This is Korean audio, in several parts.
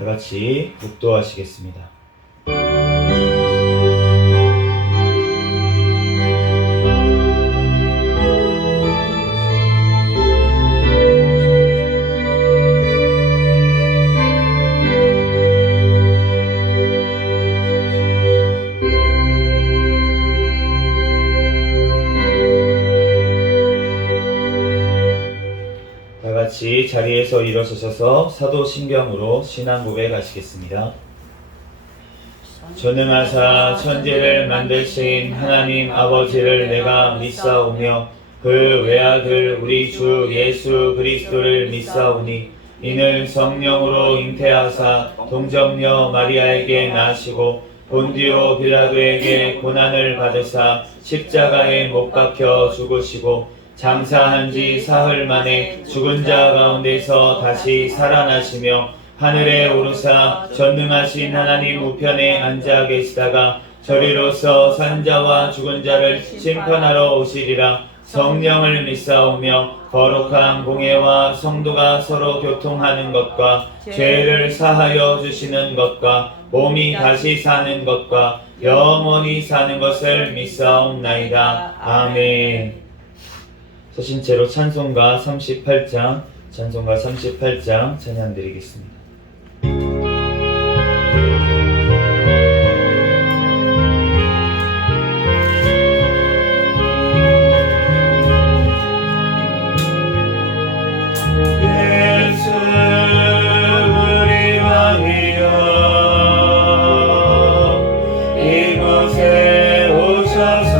다 같이 묵도하시겠습니다. 다 같이 자리에서 일어서셔서 사도신경으로 신앙 고백하시겠습니다. 전능하사 천지를 만드신 하나님 아버지를 내가 믿사오며 그 외아들 우리 주 예수 그리스도를 믿사오니 이는 성령으로 잉태하사 동정녀 마리아에게 나시고 본디오 빌라도에게 고난을 받으사 십자가에 못 박혀 죽으시고 장사한 지 사흘 만에 죽은 자 가운데서 다시 살아나시며 하늘에 오르사 전능하신 하나님 우편에 앉아 계시다가 저리로서 산자와 죽은 자를 심판하러 오시리라. 성령을 믿사오며 거룩한 공예와 성도가 서로 교통하는 것과 죄를 사하여 주시는 것과 몸이 다시 사는 것과 영원히 사는 것을 믿사옵나이다. 아멘. 서신 채로 찬송가 38장 찬양 드리겠습니다. 예수 우리 왕이여 이곳에 오셔서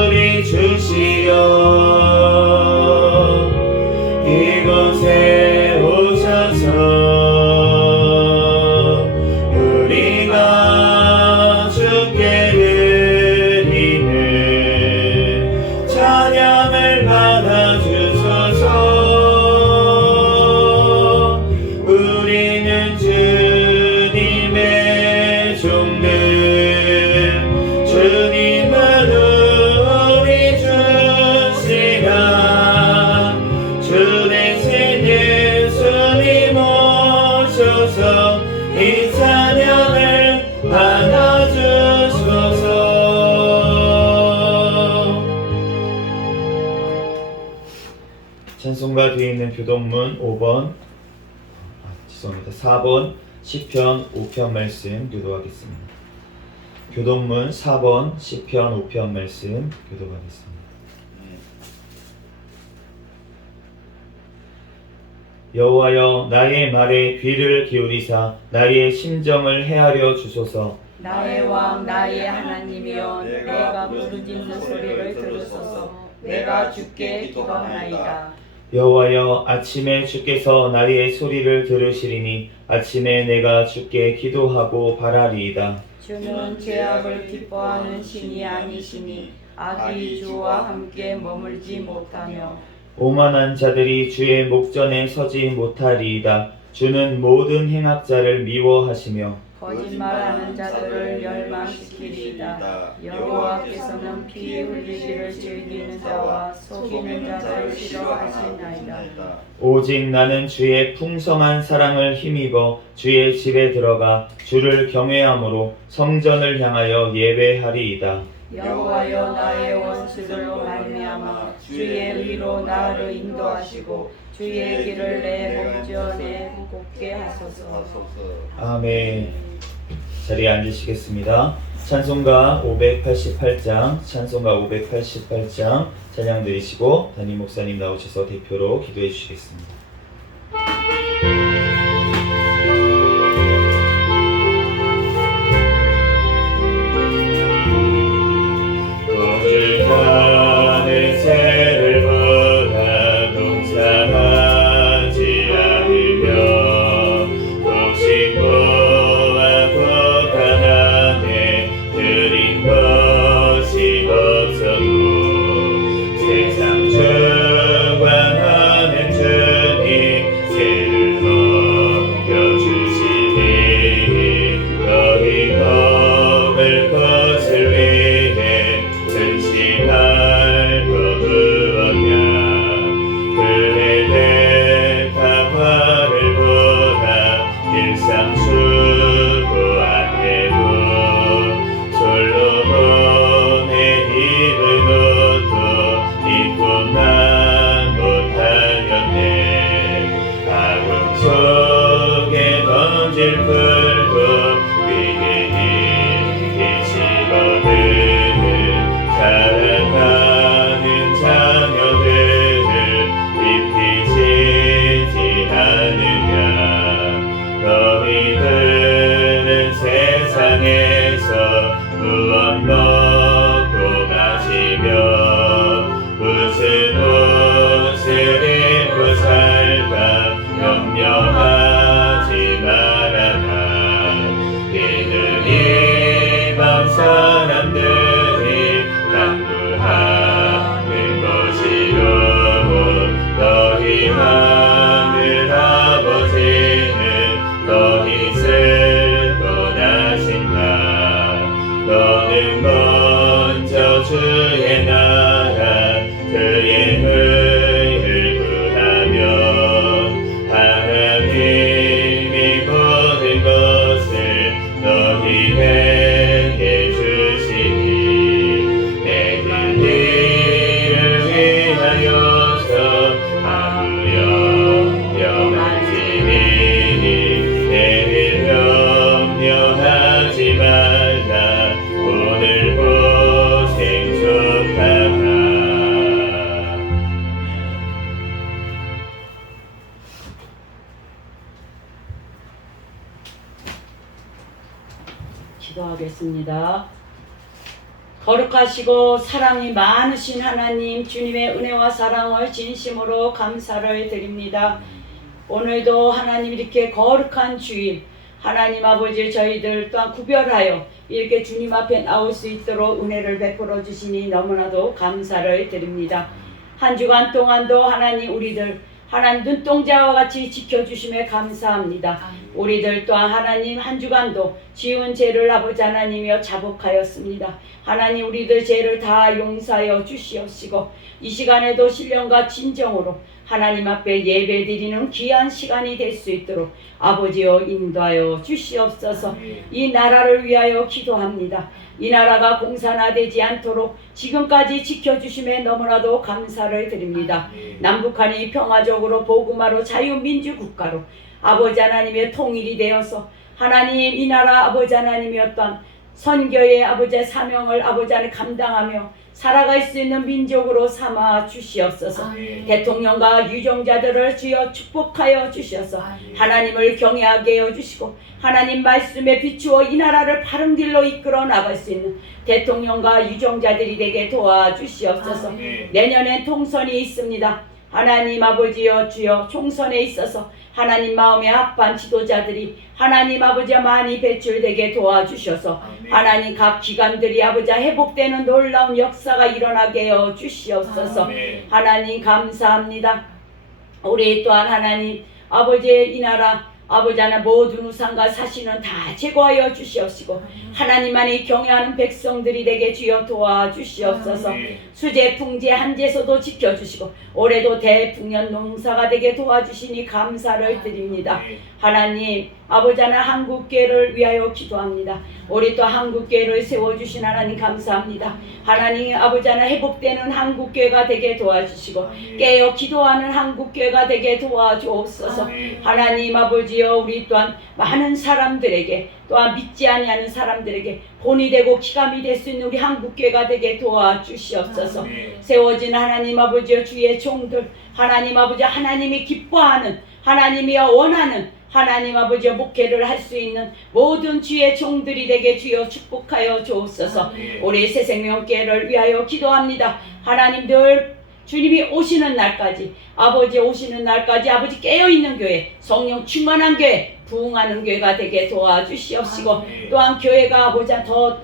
우리 주시여 이곳에 오셔서 우리가 주께 드리는 찬양을 받아주소서. 우리는 주님의 종들 이 찬양을 받아주소서. 찬송가 뒤에 있는 교동문 4번 시편 5편 말씀 교도하겠습니다. 교동문 4번 시편 5편 말씀 교도하겠습니다. 여호와여 나의 말에 귀를 기울이사 나의 심정을 헤아려 주소서. 나의 왕 나의 하나님이여 내가 부르짖는 소리를 들으소서. 내가 주께 기도하나이다. 여호와여 아침에 주께서 나의 소리를 들으시리니 아침에 내가 주께 기도하고 바라리이다. 주는 죄악을 기뻐하는 신이 아니시니 악이 주와 함께 머물지 못하며 오만한 자들이 주의 목전에 서지 못하리이다. 주는 모든 행악자를 미워하시며 거짓말하는 자들을 멸망시키리이다. 여호와께서는 피 흘리기를 즐기는 자와 속이는 자들을 싫어하시나이다. 오직 나는 주의 풍성한 사랑을 힘입어 주의 집에 들어가 주를 경외함으로 성전을 향하여 예배하리이다. 여호와여 나의 원수들로 말미암아 주의 의로 나를 인도하시고 주의 길을 내 목전에 곱게 하소서. 아멘. 자리에 앉으시겠습니다. 찬송가 588장 찬양 드리시고 담임 목사님 나오셔서 대표로 기도해 주시겠습니다. 기도하겠습니다. 거룩하시고 사랑이 많으신 하나님, 주님의 은혜와 사랑을 진심으로 감사를 드립니다. 오늘도 하나님 이렇게 거룩한 주일, 하나님 아버지 저희들 또한 구별하여 이렇게 주님 앞에 나올 수 있도록 은혜를 베풀어 주시니 너무나도 감사를 드립니다. 한 주간 동안도 하나님 우리들 하나님 눈동자와 같이 지켜주심에 감사합니다. 우리들 또한 하나님 한 주간도 지은 죄를 아버지 하나님이여 자복하였습니다. 하나님 우리들 죄를 다 용서하여 주시옵시고 이 시간에도 신령과 진정으로 하나님 앞에 예배드리는 귀한 시간이 될 수 있도록 아버지여 인도하여 주시옵소서. 이 나라를 위하여 기도합니다. 이 나라가 공산화되지 않도록 지금까지 지켜주심에 너무나도 감사를 드립니다. 남북한이 평화적으로 복음화로 자유민주국가로 아버지 하나님의 통일이 되어서 하나님 이 나라 아버지 하나님이었던 선교의 아버지의 사명을 아버지 하나님 감당하며 살아갈 수 있는 민족으로 삼아 주시옵소서. 대통령과 유정자들을 주여 축복하여 주셔서 하나님을 경외하게 해 주시고 하나님 말씀에 비추어 이 나라를 바른 길로 이끌어 나갈 수 있는 대통령과 유정자들이 되게 도와주시옵소서. 내년엔 통선이 있습니다. 하나님 아버지여 주여 총선에 있어서 하나님 마음에 합한 지도자들이 하나님 아버지와 많이 배출되게 도와주셔서 하나님 각 기관들이 아버지와 회복되는 놀라운 역사가 일어나게 해 주시옵소서. 하나님 감사합니다. 우리 또한 하나님 아버지의 이 나라 아버지 하나 모든 우상과 사신은 다 제거하여 주시옵시고 하나님만이 경외하는 백성들이 되게 주여 도와주시옵소서. 수재 풍재 한재소도 지켜주시고 올해도 대풍년 농사가 되게 도와주시니 감사를 드립니다. 하나님 아버지 하나 한국교회를 위하여 기도합니다. 우리 또 한국교회를 세워주신 하나님 감사합니다. 하나님 아버지 하나 회복되는 한국교회가 되게 도와주시고 깨어 기도하는 한국교회가 되게 도와주옵소서. 하나님 아버지여 우리 또한 많은 사람들에게 또한 믿지 아니하는 사람들에게 본이 되고 기감이 될 수 있는 우리 한국교회가 되게 도와주시옵소서. 세워진 하나님 아버지여 주의 종들 하나님 아버지 하나님이 기뻐하는 하나님이 원하는 하나님 아버지의 목회를 할 수 있는 모든 주의 종들이 되게 주여 축복하여 주옵소서. 우리 새생명교회를 위하여 기도합니다. 하나님 늘 주님이 오시는 날까지 아버지 오시는 날까지 아버지 깨어있는 교회 성령 충만한 교회 부흥하는 교회가 되게 도와주시옵시고 또한 교회가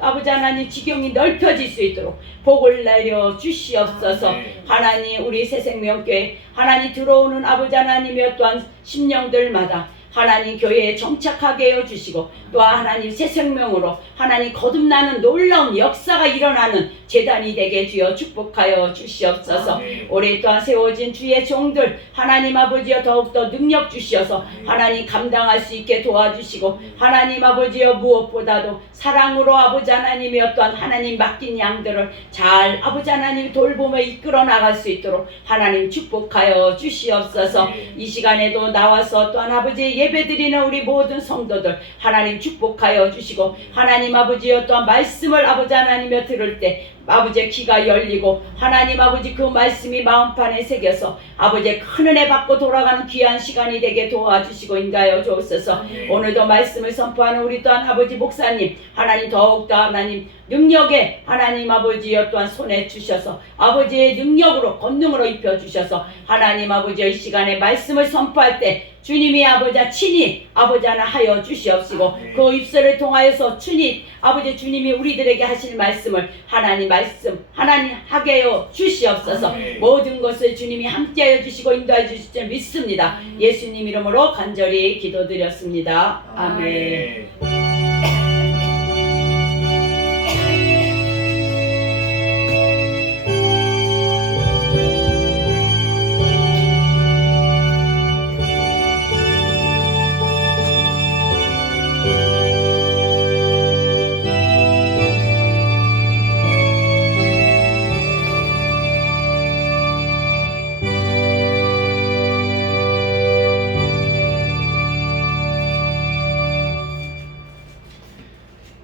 아버지 하나님 지경이 넓혀질 수 있도록 복을 내려 주시옵소서. 하나님 우리 새생명교회 하나님 들어오는 아버지 하나님의 또한 심령들마다 하나님 교회에 정착하게 해주시고 또한 하나님 새 생명으로 하나님 거듭나는 놀라운 역사가 일어나는 제단이 되게 주여 축복하여 주시옵소서. 올해 또한 세워진 주의 종들 하나님 아버지여 더욱더 능력 주시어서 하나님 감당할 수 있게 도와주시고 하나님 아버지여 무엇보다도 사랑으로 아버지 하나님이여 또한 하나님 맡긴 양들을 잘 아버지 하나님 돌보며 이끌어 나갈 수 있도록 하나님 축복하여 주시옵소서. 이 시간에도 나와서 또한 아버지의 예배드리는 우리 모든 성도들 하나님 축복하여 주시고 하나님 아버지여 또한 말씀을 아버지 하나님여 들을 때 아버지의 귀가 열리고 하나님 아버지 그 말씀이 마음판에 새겨서 아버지의 큰 은혜 받고 돌아가는 귀한 시간이 되게 도와주시고 인도하여 주옵소서. 오늘도 말씀을 선포하는 우리 또한 아버지 목사님 하나님 더욱더 하나님 능력에 하나님 아버지여 또한 손에 주셔서 아버지의 능력으로 권능으로 입혀주셔서 하나님 아버지의 시간에 말씀을 선포할 때 주님이 아버지 친히 아버지 하나 하여 주시옵시고 그 입술을 통하여서 친히 아버지 주님이 우리들에게 하실 말씀을 하나님 말씀 하나님 하게 하여 주시옵소서. 모든 것을 주님이 함께하여 주시고 인도하여 주실 줄 믿습니다. 예수님 이름으로 간절히 기도드렸습니다. 아멘.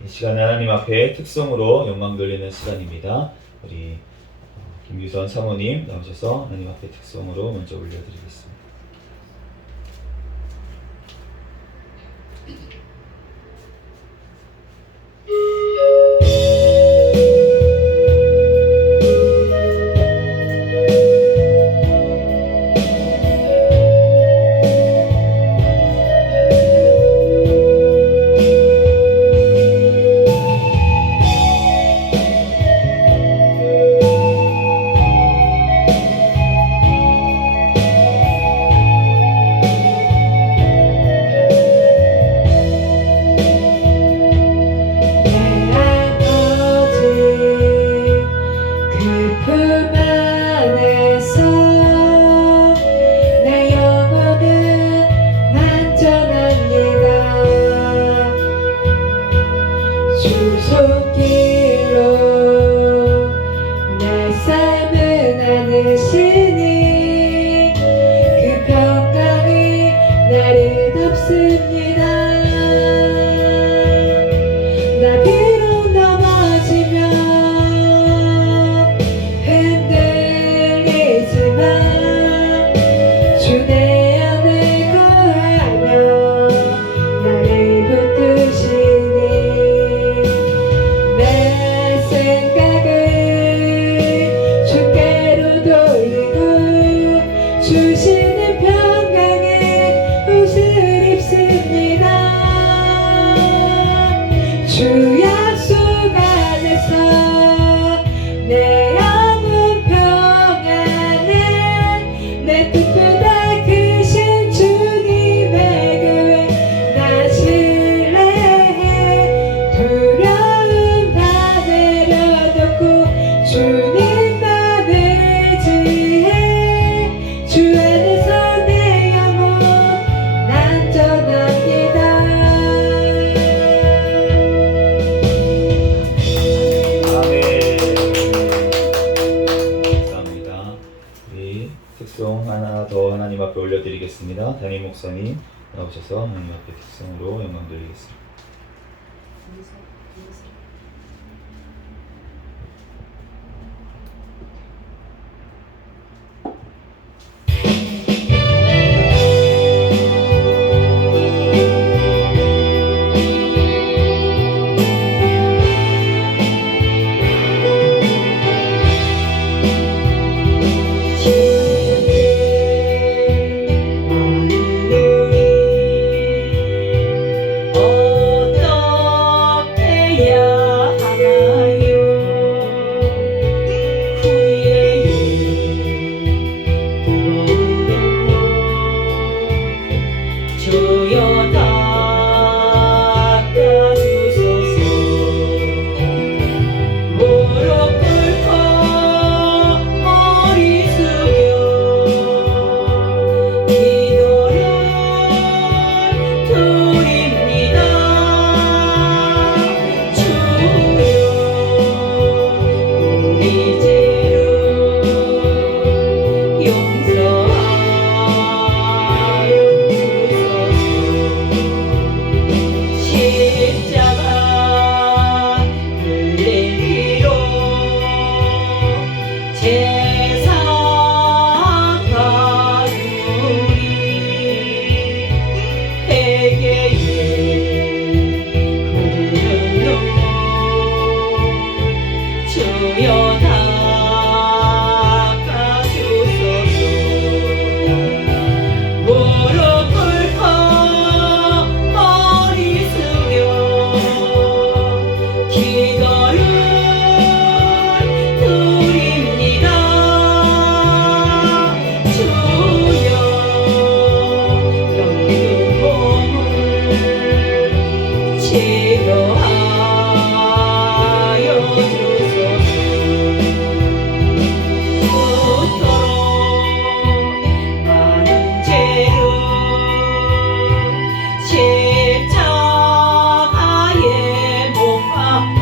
시간 하나님 앞에 특성으로 영광 돌리는 시간입니다. 우리 김규선 사모님 나오셔서 하나님 앞에 특성으로 먼저 올려드리겠습니다. 담임 목사님 나오셔서 하나님 앞에 특성으로 영광 돌리겠습니다. 어떻게 해야 하나요? 후회의 무거움도 주여 닦아주소서. 무릎 꿇고 머리 숙여 기도를 드립니다. 주여 우리 죄를 용서하여 주소서. 십자가 흘린 피로 제사 가두리 회개에 흐르는 눈물 주여 닦아주소서. 무릎 꿇고 머리 숙여 기도를 드립니다. 주여 병든 몸을 치료하여 주소서. 그토록 많은 죄를 십자가에 못 박고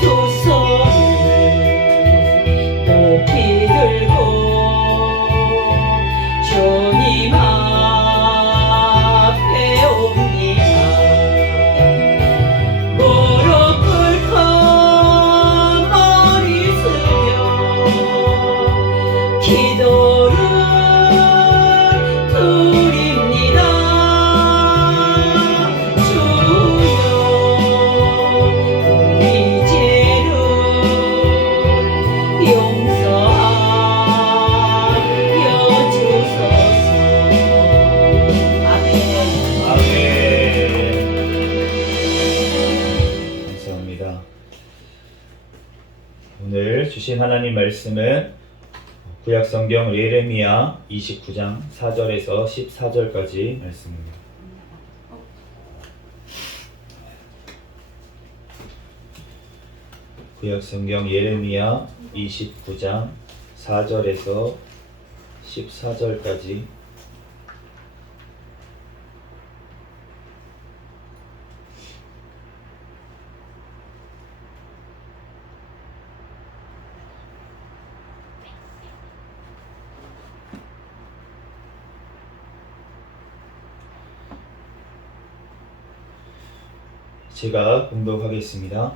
두 손을 높이 들고 주님 앞에 옵니다. 무릎 꿇고 머리 숙여 기도를 드립니다. 주여 우리 죄를 용서하여 주소서. 아멘. 아멘. 감사합니다. 오늘 주신 하나님 말씀은 구약성경 예레미야 29장 4절에서 14절까지 말씀입니다. 구약성경 예레미야 29장 4절에서 14절까지 제가 공독하겠습니다.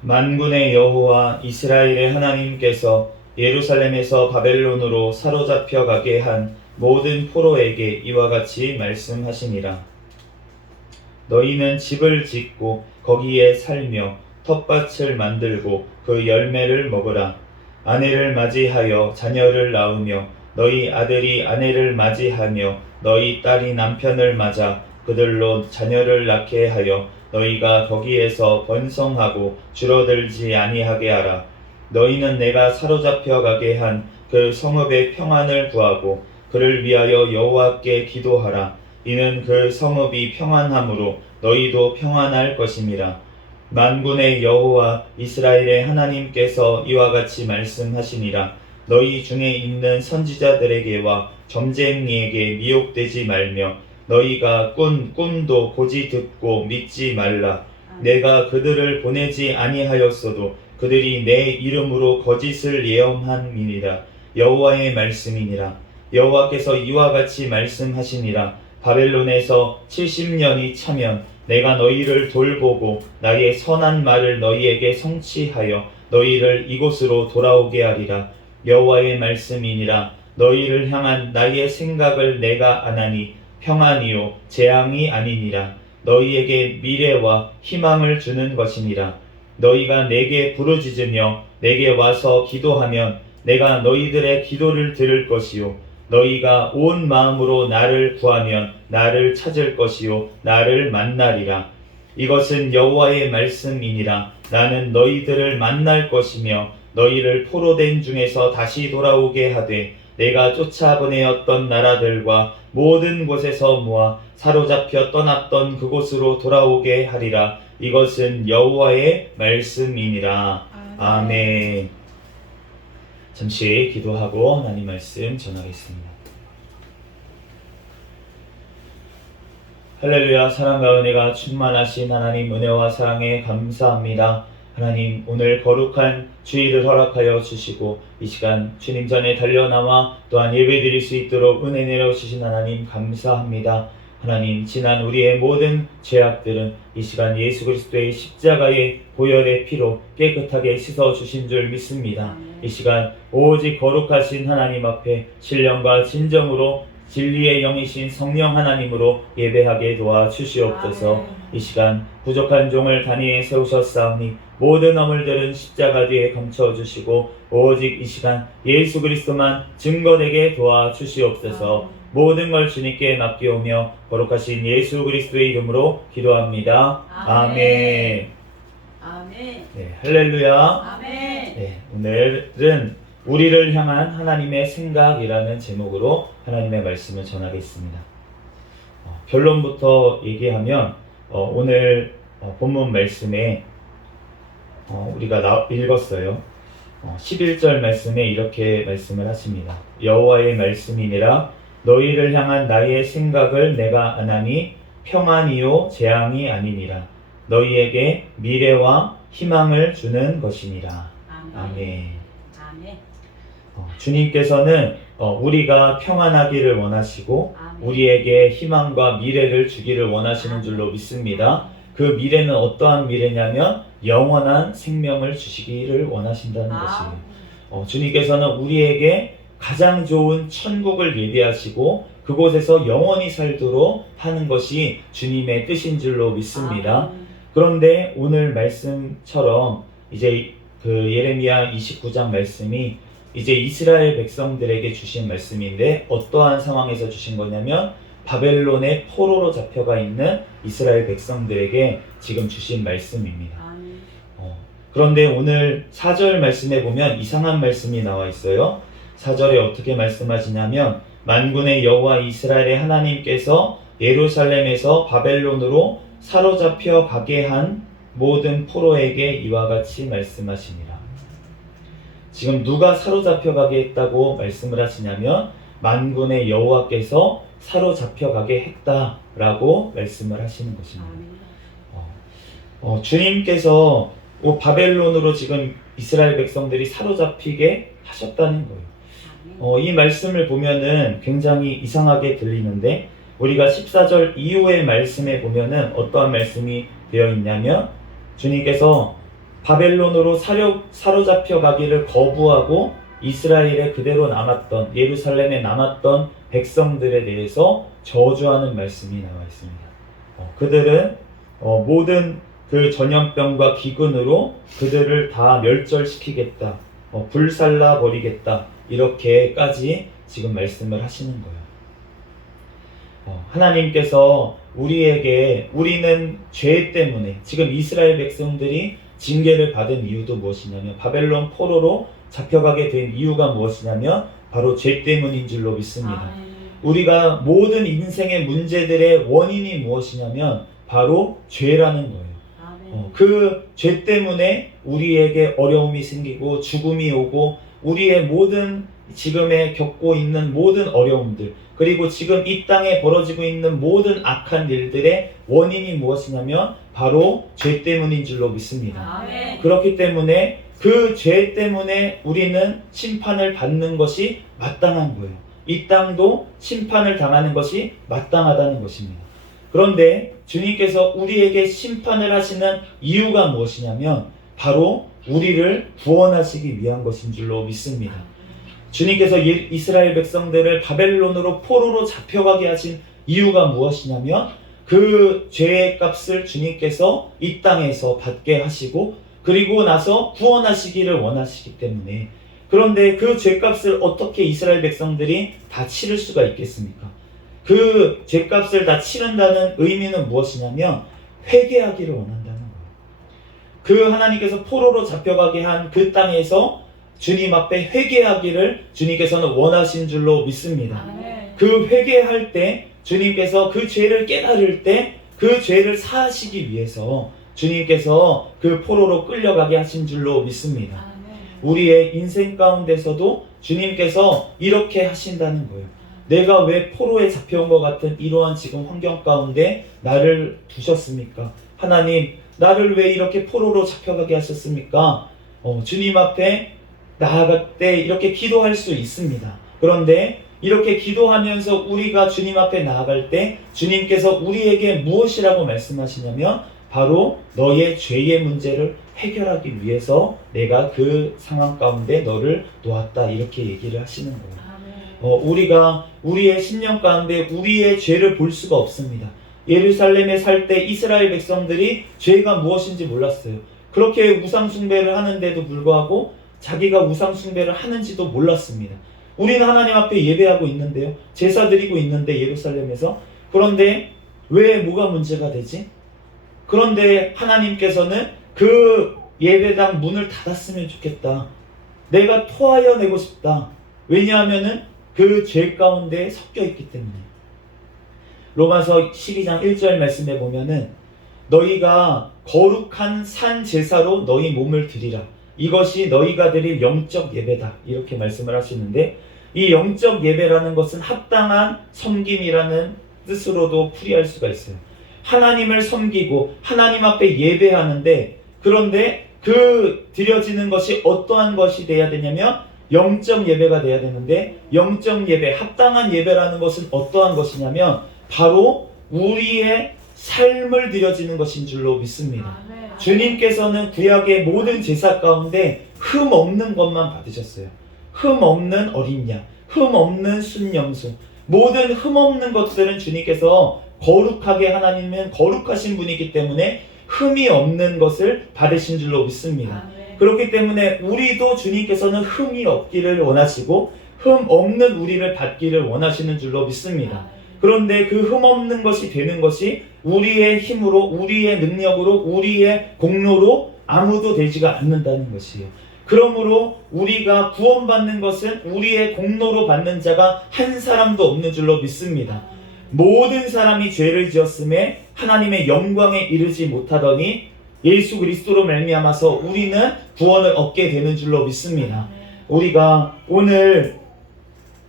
만군의 여호와 이스라엘의 하나님께서 예루살렘에서 바벨론으로 사로잡혀 가게 한 모든 포로에게 이와 같이 말씀하시니라. 너희는 집을 짓고 거기에 살며 텃밭을 만들고 그 열매를 먹으라. 아내를 맞이하여 자녀를 낳으며 너희 아들이 아내를 맞이하며 너희 딸이 남편을 맞아 그들로 자녀를 낳게 하여 너희가 거기에서 번성하고 줄어들지 아니하게 하라. 너희는 내가 사로잡혀 가게 한 그 성읍의 평안을 구하고 그를 위하여 여호와께 기도하라. 이는 그 성읍이 평안함으로 너희도 평안할 것임이라. 만군의 여호와 이스라엘의 하나님께서 이와 같이 말씀하시니라. 너희 중에 있는 선지자들에게와 점쟁이에게 미혹되지 말며 너희가 꾼 꿈도 고지 듣고 믿지 말라. 내가 그들을 보내지 아니하였어도 그들이 내 이름으로 거짓을 예언함이니라. 여호와의 말씀이니라. 여호와께서 이와 같이 말씀하시니라. 바벨론에서 70년이 차면 내가 너희를 돌보고 나의 선한 말을 너희에게 성취하여 너희를 이곳으로 돌아오게 하리라. 여호와의 말씀이니라. 너희를 향한 나의 생각을 내가 아나니 평안이요 재앙이 아니니라. 너희에게 미래와 희망을 주는 것이니라. 너희가 내게 부르짖으며 내게 와서 기도하면 내가 너희들의 기도를 들을 것이요 너희가 온 마음으로 나를 구하면 나를 찾을 것이요 나를 만나리라. 이것은 여호와의 말씀이니라. 나는 너희들을 만날 것이며 너희를 포로된 중에서 다시 돌아오게 하되 내가 쫓아보내었던 나라들과 모든 곳에서 모아 사로잡혀 떠났던 그곳으로 돌아오게 하리라. 이것은 여호와의 말씀이니라. 아멘. 잠시 기도하고 하나님 말씀 전하겠습니다. 할렐루야. 사랑과 은혜가 충만하신 하나님, 은혜와 사랑에 감사합니다. 하나님, 오늘 거룩한 주일을 허락하여 주시고 이 시간 주님 전에 달려나와 또한 예배드릴 수 있도록 은혜 내려주신 하나님 감사합니다. 하나님, 지난 우리의 모든 죄악들은 이 시간 예수 그리스도의 십자가의 보혈의 피로 깨끗하게 씻어주신 줄 믿습니다. 이 시간 오직 거룩하신 하나님 앞에 신령과 진정으로 진리의 영이신 성령 하나님으로 예배하게 도와주시옵소서. 이 시간 부족한 종을 단위에 세우셨사오니 모든 허물들은 십자가 뒤에 감춰주시고 오직 이 시간 예수 그리스도만 증거되게 도와주시옵소서. 모든 걸 주님께 맡기오며 거룩하신 예수 그리스도의 이름으로 기도합니다. 아멘. 아멘. 네, 할렐루야. 아멘. 네, 오늘은 우리를 향한 하나님의 생각이라는 제목으로 하나님의 말씀을 전하겠습니다. 결론부터 얘기하면 오늘 본문 말씀에 우리가 읽었어요. 11절 말씀에 이렇게 말씀을 하십니다. 여호와의 말씀이니라. 너희를 향한 나의 생각을 내가 아나니 평안이요 재앙이 아니니라. 너희에게 미래와 희망을 주는 것이니라. 아멘. 주님께서는 우리가 평안하기를 원하시고 우리에게 희망과 미래를 주기를 원하시는 줄로 믿습니다. 그 미래는 어떠한 미래냐면 영원한 생명을 주시기를 원하신다는 것이에요. 주님께서는 우리에게 가장 좋은 천국을 예비하시고 그곳에서 영원히 살도록 하는 것이 주님의 뜻인 줄로 믿습니다. 그런데 오늘 말씀처럼 이제 그 예레미야 29장 말씀이 이제 이스라엘 백성들에게 주신 말씀인데 어떠한 상황에서 주신 거냐면 바벨론의 포로로 잡혀가 있는 이스라엘 백성들에게 지금 주신 말씀입니다. 그런데 오늘 4절 말씀에 보면 이상한 말씀이 나와 있어요. 4절에 어떻게 말씀하시냐면 만군의 여호와 이스라엘의 하나님께서 예루살렘에서 바벨론으로 사로잡혀 가게 한 모든 포로에게 이와 같이 말씀하시니라. 지금 누가 사로잡혀 가게 했다고 말씀을 하시냐면 만군의 여호와께서 사로잡혀 가게 했다라고 말씀을 하시는 것입니다. 주님께서 바벨론으로 지금 이스라엘 백성들이 사로잡히게 하셨다는 거예요. 이 말씀을 보면은 굉장히 이상하게 들리는데 우리가 14절 이후의 말씀에 보면은 어떠한 말씀이 되어 있냐면 주님께서 바벨론으로 사로잡혀 가기를 거부하고 이스라엘에 그대로 남았던 예루살렘에 남았던 백성들에 대해서 저주하는 말씀이 나와 있습니다. 그들은 모든 그 전염병과 기근으로 그들을 다 멸절시키겠다, 불살라 버리겠다, 이렇게까지 지금 말씀을 하시는 거예요. 하나님께서 우리는 죄 때문에 지금 이스라엘 백성들이 징계를 받은 이유도 무엇이냐면 바벨론 포로로 잡혀가게 된 이유가 무엇이냐면 바로 죄 때문인 줄로 믿습니다. 우리가 모든 인생의 문제들의 원인이 무엇이냐면 바로 죄라는 거예요. 그 죄 때문에 우리에게 어려움이 생기고 죽음이 오고 우리의 모든 지금에 겪고 있는 모든 어려움들 그리고 지금 이 땅에 벌어지고 있는 모든 악한 일들의 원인이 무엇이냐면 바로 죄 때문인 줄로 믿습니다. 그렇기 때문에 그 죄 때문에 우리는 심판을 받는 것이 마땅한 거예요. 이 땅도 심판을 당하는 것이 마땅하다는 것입니다. 그런데 주님께서 우리에게 심판을 하시는 이유가 무엇이냐면 바로 우리를 구원하시기 위한 것인 줄로 믿습니다. 주님께서 이스라엘 백성들을 바벨론으로 포로로 잡혀가게 하신 이유가 무엇이냐면 그 죄의 값을 주님께서 이 땅에서 받게 하시고 그리고 나서 구원하시기를 원하시기 때문에. 그런데 그 죄값을 어떻게 이스라엘 백성들이 다 치를 수가 있겠습니까? 그 죄값을 다 치른다는 의미는 무엇이냐면 회개하기를 원한다는 거예요. 그 하나님께서 포로로 잡혀가게 한 그 땅에서 주님 앞에 회개하기를 주님께서는 원하신 줄로 믿습니다. 그 회개할 때 주님께서 그 죄를 깨달을 때 그 죄를 사하시기 위해서 주님께서 그 포로로 끌려가게 하신 줄로 믿습니다. 우리의 인생 가운데서도 주님께서 이렇게 하신다는 거예요. 내가 왜 포로에 잡혀온 것 같은 이러한 지금 환경 가운데 나를 두셨습니까? 하나님, 나를 왜 이렇게 포로로 잡혀가게 하셨습니까? 주님 앞에 나아갈 때 이렇게 기도할 수 있습니다. 그런데 이렇게 기도하면서 우리가 주님 앞에 나아갈 때 주님께서 우리에게 무엇이라고 말씀하시냐면 바로 너의 죄의 문제를 해결하기 위해서 내가 그 상황 가운데 너를 놓았다 이렇게 얘기를 하시는 거예요. 우리가 우리의 신령 가운데 우리의 죄를 볼 수가 없습니다. 예루살렘에 살 때 이스라엘 백성들이 죄가 무엇인지 몰랐어요. 그렇게 우상 숭배를 하는데도 불구하고 자기가 우상 숭배를 하는지도 몰랐습니다. 우리는 하나님 앞에 예배하고 있는데요. 제사 드리고 있는데 예루살렘에서. 그런데 왜 뭐가 문제가 되지? 그런데 하나님께서는 그 예배당 문을 닫았으면 좋겠다. 내가 토하여 내고 싶다. 왜냐하면은 그 죄 가운데 섞여 있기 때문에. 로마서 12장 1절 말씀에 보면은 너희가 거룩한 산 제사로 너희 몸을 드리라. 이것이 너희가 드릴 영적 예배다. 이렇게 말씀을 하시는데 이 영적 예배라는 것은 합당한 섬김이라는 뜻으로도 풀이할 수가 있어요. 하나님을 섬기고 하나님 앞에 예배하는데 그런데 그 드려지는 것이 어떠한 것이 돼야 되냐면 영적 예배가 돼야 되는데 영적 예배, 합당한 예배라는 것은 어떠한 것이냐면 바로 우리의 삶을 드려지는 것인 줄로 믿습니다. 주님께서는 구약의 모든 제사 가운데 흠 없는 것만 받으셨어요. 흠 없는 어린 양, 흠 없는 순염소, 모든 흠 없는 것들은 주님께서 거룩하게 하나님은 거룩하신 분이기 때문에 흠이 없는 것을 받으신 줄로 믿습니다. 그렇기 때문에 우리도 주님께서는 흠이 없기를 원하시고 흠 없는 우리를 받기를 원하시는 줄로 믿습니다. 그런데 그 흠 없는 것이 되는 것이 우리의 힘으로, 우리의 능력으로, 우리의 공로로 아무도 되지가 않는다는 것이에요. 그러므로 우리가 구원받는 것은 우리의 공로로 받는 자가 한 사람도 없는 줄로 믿습니다. 모든 사람이 죄를 지었음에 하나님의 영광에 이르지 못하더니 예수 그리스도로 말미암아서 우리는 구원을 얻게 되는 줄로 믿습니다. 우리가 오늘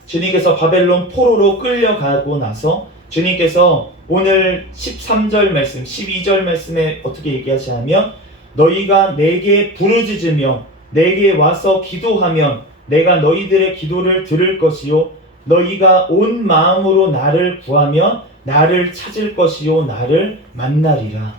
주님께서 바벨론 포로로 끌려가고 나서 주님께서 오늘 13절 말씀, 12절 말씀에 어떻게 얘기하시냐면 너희가 내게 부르짖으며 내게 와서 기도하면 내가 너희들의 기도를 들을 것이요 너희가 온 마음으로 나를 구하면 나를 찾을 것이요 나를 만나리라.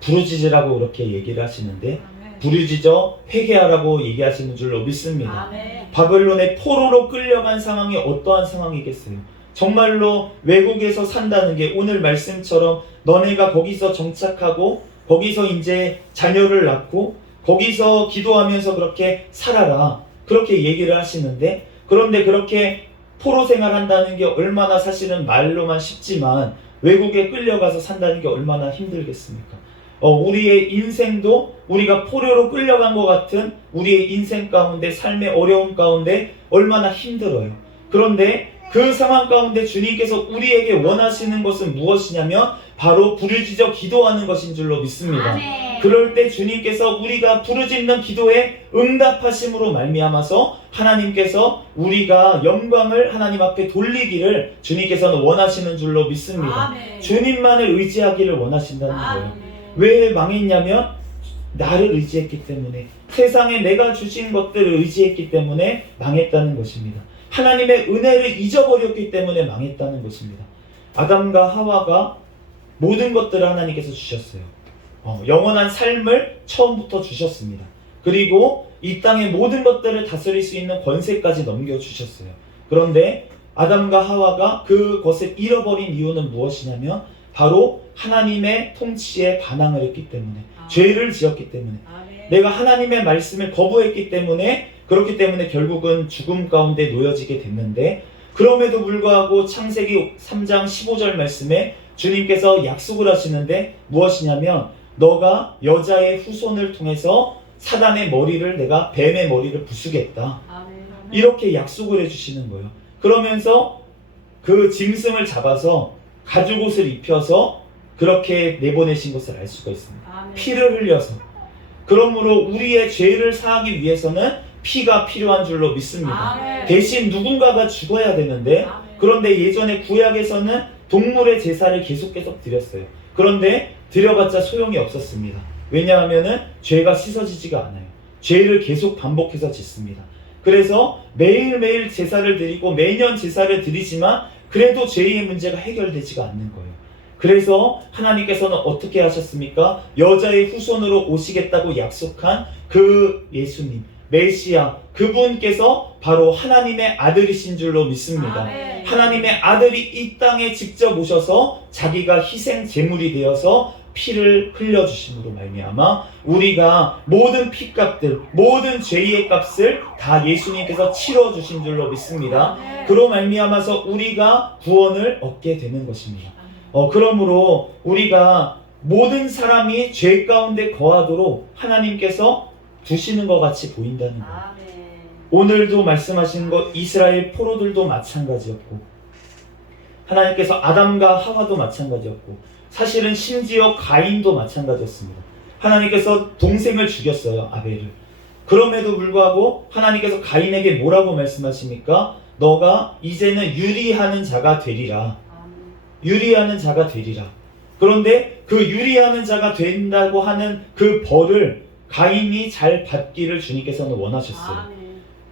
부르짖으라고 그렇게 얘기를 하시는데 부르짖어 회개하라고 얘기하시는 줄로 믿습니다. 바벨론의 포로로 끌려간 상황이 어떠한 상황이겠어요? 정말로 외국에서 산다는 게 오늘 말씀처럼 너네가 거기서 정착하고 거기서 이제 자녀를 낳고 거기서 기도하면서 그렇게 살아라 그렇게 얘기를 하시는데 그런데 그렇게 포로 생활한다는 게 얼마나 사실은 말로만 쉽지만 외국에 끌려가서 산다는 게 얼마나 힘들겠습니까? 우리의 인생도 우리가 포로로 끌려간 것 같은 우리의 인생 가운데 삶의 어려움 가운데 얼마나 힘들어요. 그런데 그 상황 가운데 주님께서 우리에게 원하시는 것은 무엇이냐면 바로 부르짖어 기도하는 것인 줄로 믿습니다. 아멘. 그럴 때 주님께서 우리가 부르짖는 기도에 응답하심으로 말미암아서 하나님께서 우리가 영광을 하나님 앞에 돌리기를 주님께서는 원하시는 줄로 믿습니다. 아멘. 주님만을 의지하기를 원하신다는 거예요. 아멘. 왜 망했냐면 나를 의지했기 때문에 세상에 내가 주신 것들을 의지했기 때문에 망했다는 것입니다. 하나님의 은혜를 잊어버렸기 때문에 망했다는 것입니다. 아담과 하와가 모든 것들을 하나님께서 주셨어요. 영원한 삶을 처음부터 주셨습니다. 그리고 이 땅의 모든 것들을 다스릴 수 있는 권세까지 넘겨주셨어요. 그런데 아담과 하와가 그것을 잃어버린 이유는 무엇이냐면 바로 하나님의 통치에 반항을 했기 때문에, 죄를 지었기 때문에, 내가 하나님의 말씀을 거부했기 때문에, 그렇기 때문에 결국은 죽음 가운데 놓여지게 됐는데, 그럼에도 불구하고 창세기 3장 15절 말씀에 주님께서 약속을 하시는데 무엇이냐면 너가 여자의 후손을 통해서 사단의 머리를, 내가 뱀의 머리를 부수겠다. 이렇게 약속을 해주시는 거예요. 그러면서 그 짐승을 잡아서 가죽옷을 입혀서 그렇게 내보내신 것을 알 수가 있습니다. 피를 흘려서. 그러므로 우리의 죄를 사하기 위해서는 피가 필요한 줄로 믿습니다. 대신 누군가가 죽어야 되는데, 그런데 예전에 구약에서는 동물의 제사를 계속 드렸어요. 그런데 드려봤자 소용이 없었습니다. 왜냐하면 죄가 씻어지지가 않아요. 죄를 계속 반복해서 짓습니다. 그래서 매일매일 제사를 드리고 매년 제사를 드리지만 그래도 죄의 문제가 해결되지가 않는 거예요. 그래서 하나님께서는 어떻게 하셨습니까? 여자의 후손으로 오시겠다고 약속한 그 예수님, 메시아, 그분께서 바로 하나님의 아들이신 줄로 믿습니다. 하나님의 아들이 이 땅에 직접 오셔서 자기가 희생 제물이 되어서 피를 흘려주심으로 말미암아 우리가 모든 피값들, 모든 죄의 값을 다 예수님께서 치러주신 줄로 믿습니다. 그로 말미암아서 우리가 구원을 얻게 되는 것입니다. 그러므로 우리가 모든 사람이 죄 가운데 거하도록 하나님께서 두시는 것 같이 보인다는 거예요. 오늘도 말씀하시는 것, 이스라엘 포로들도 마찬가지였고, 하나님께서 아담과 하와도 마찬가지였고, 사실은 심지어 가인도 마찬가지였습니다. 하나님께서 동생을 죽였어요, 아벨을. 그럼에도 불구하고 하나님께서 가인에게 뭐라고 말씀하십니까? 너가 이제는 유리하는 자가 되리라. 유리하는 자가 되리라. 그런데 그 유리하는 자가 된다고 하는 그 벌을 가인이 잘 받기를 주님께서는 원하셨어요.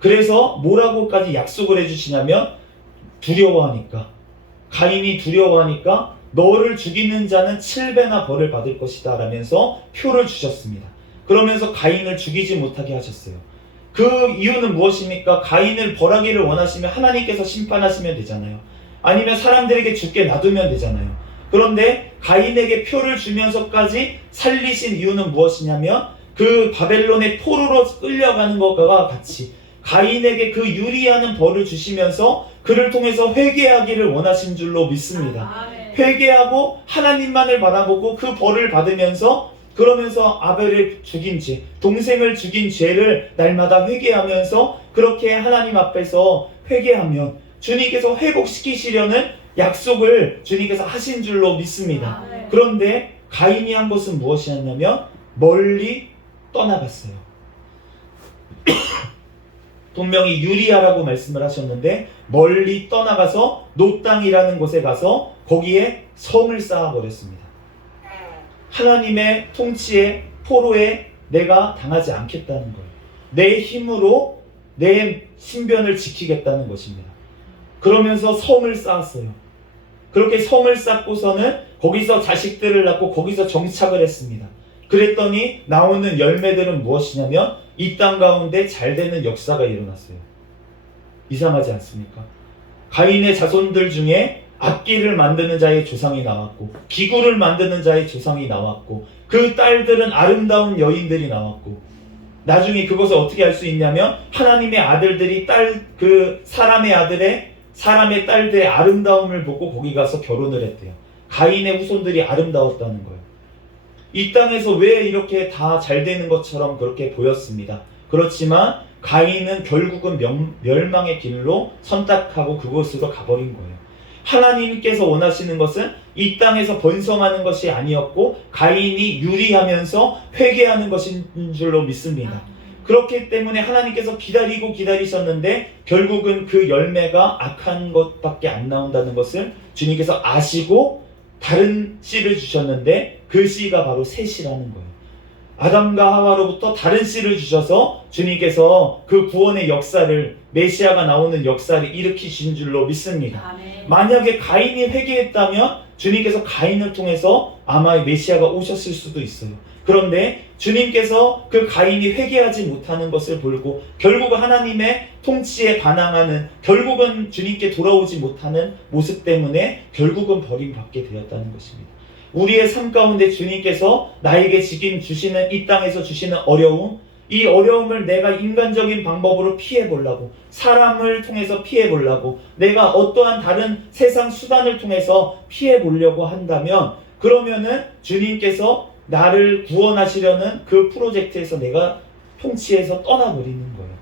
그래서 뭐라고까지 약속을 해주시냐면, 두려워하니까, 가인이 두려워하니까 너를 죽이는 자는 7배나 벌을 받을 것이다 라면서 표를 주셨습니다. 그러면서 가인을 죽이지 못하게 하셨어요. 그 이유는 무엇입니까? 가인을 벌하기를 원하시면 하나님께서 심판하시면 되잖아요. 아니면 사람들에게 죽게 놔두면 되잖아요. 그런데 가인에게 표를 주면서까지 살리신 이유는 무엇이냐면 그 바벨론의 포로로 끌려가는 것과 같이 가인에게 그 유리하는 벌을 주시면서 그를 통해서 회개하기를 원하신 줄로 믿습니다. 회개하고 하나님만을 바라보고 그 벌을 받으면서, 그러면서 아벨을 죽인 죄, 동생을 죽인 죄를 날마다 회개하면서 그렇게 하나님 앞에서 회개하면 주님께서 회복시키시려는 약속을 주님께서 하신 줄로 믿습니다. 그런데 가인이 한 것은 무엇이었냐면 멀리 떠나갔어요. 분명히 유리하라고 말씀을 하셨는데 멀리 떠나가서 노 땅이라는 곳에 가서 거기에 성을 쌓아버렸습니다. 하나님의 통치에, 포로에 내가 당하지 않겠다는 거예요. 내 힘으로 내 신변을 지키겠다는 것입니다. 그러면서 성을 쌓았어요. 그렇게 성을 쌓고서는 거기서 자식들을 낳고 거기서 정착을 했습니다. 그랬더니 나오는 열매들은 무엇이냐면 이 땅 가운데 잘 되는 역사가 일어났어요. 이상하지 않습니까? 가인의 자손들 중에 악기를 만드는 자의 조상이 나왔고, 기구를 만드는 자의 조상이 나왔고, 그 딸들은 아름다운 여인들이 나왔고, 나중에 그것을 어떻게 알 수 있냐면 하나님의 아들들이 사람의 딸들의 아름다움을 보고 거기 가서 결혼을 했대요. 가인의 후손들이 아름다웠다는 거예요. 이 땅에서 왜 이렇게 다 잘 되는 것처럼 그렇게 보였습니다. 그렇지만 가인은 결국은 멸망의 길로 선택하고 그곳으로 가버린 거예요. 하나님께서 원하시는 것은 이 땅에서 번성하는 것이 아니었고 가인이 유리하면서 회개하는 것인 줄로 믿습니다. 그렇기 때문에 하나님께서 기다리셨는데 결국은 그 열매가 악한 것밖에 안 나온다는 것을 주님께서 아시고 다른 씨를 주셨는데 그 씨가 바로 새 씨라는 거예요. 아담과 하와로부터 다른 씨를 주셔서 주님께서 그 구원의 역사를, 메시아가 나오는 역사를 일으키신 줄로 믿습니다. 아멘. 만약에 가인이 회개했다면 주님께서 가인을 통해서 아마 메시아가 오셨을 수도 있어요. 그런데 주님께서 그 가인이 회개하지 못하는 것을 보고 결국은 하나님의 통치에 반항하는, 결국은 주님께 돌아오지 못하는 모습 때문에 결국은 버림받게 되었다는 것입니다. 우리의 삶 가운데 주님께서 나에게 지금 주시는, 이 땅에서 주시는 어려움, 이 어려움을 내가 인간적인 방법으로 피해보려고, 사람을 통해서 피해보려고, 내가 어떠한 다른 세상 수단을 통해서 피해보려고 한다면, 그러면은 주님께서 나를 구원하시려는 그 프로젝트에서 내가 통치해서 떠나버리는 거예요.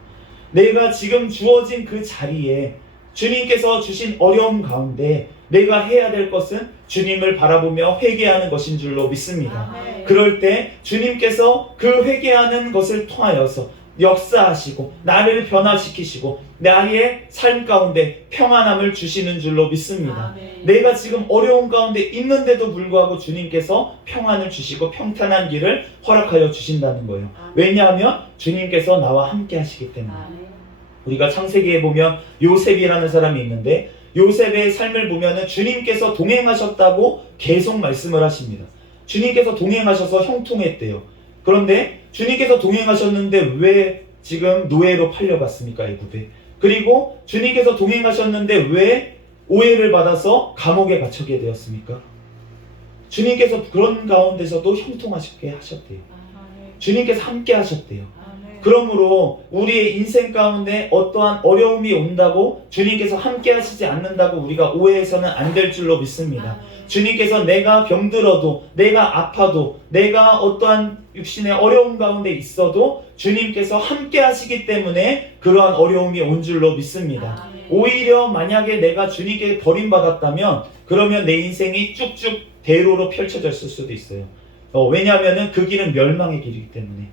내가 지금 주어진 그 자리에 주님께서 주신 어려움 가운데 내가 해야 될 것은 주님을 바라보며 회개하는 것인 줄로 믿습니다. 아멘. 그럴 때 주님께서 그 회개하는 것을 통하여서 역사하시고 나를 변화시키시고 나의 삶 가운데 평안함을 주시는 줄로 믿습니다. 아멘. 내가 지금 어려운 가운데 있는데도 불구하고 주님께서 평안을 주시고 평탄한 길을 허락하여 주신다는 거예요. 왜냐하면 주님께서 나와 함께 하시기 때문에. 아멘. 우리가 창세기에 보면 요셉이라는 사람이 있는데, 요셉의 삶을 보면은 주님께서 동행하셨다고 계속 말씀을 하십니다. 주님께서 동행하셔서 형통했대요. 그런데 주님께서 동행하셨는데 왜 지금 노예로 팔려갔습니까, 애굽에? 그리고 주님께서 동행하셨는데 왜 오해를 받아서 감옥에 갇히게 되었습니까? 주님께서 그런 가운데서도 형통하시게 하셨대요. 주님께서 함께 하셨대요. 그러므로 우리의 인생 가운데 어떠한 어려움이 온다고 주님께서 함께 하시지 않는다고 우리가 오해해서는 안 될 줄로 믿습니다. 주님께서 내가 병들어도, 내가 아파도, 내가 어떠한 육신의 어려움 가운데 있어도 주님께서 함께 하시기 때문에 그러한 어려움이 온 줄로 믿습니다. 오히려 만약에 내가 주님께 버림받았다면 그러면 내 인생이 쭉쭉 대로로 펼쳐졌을 수도 있어요. 왜냐하면 그 길은 멸망의 길이기 때문에.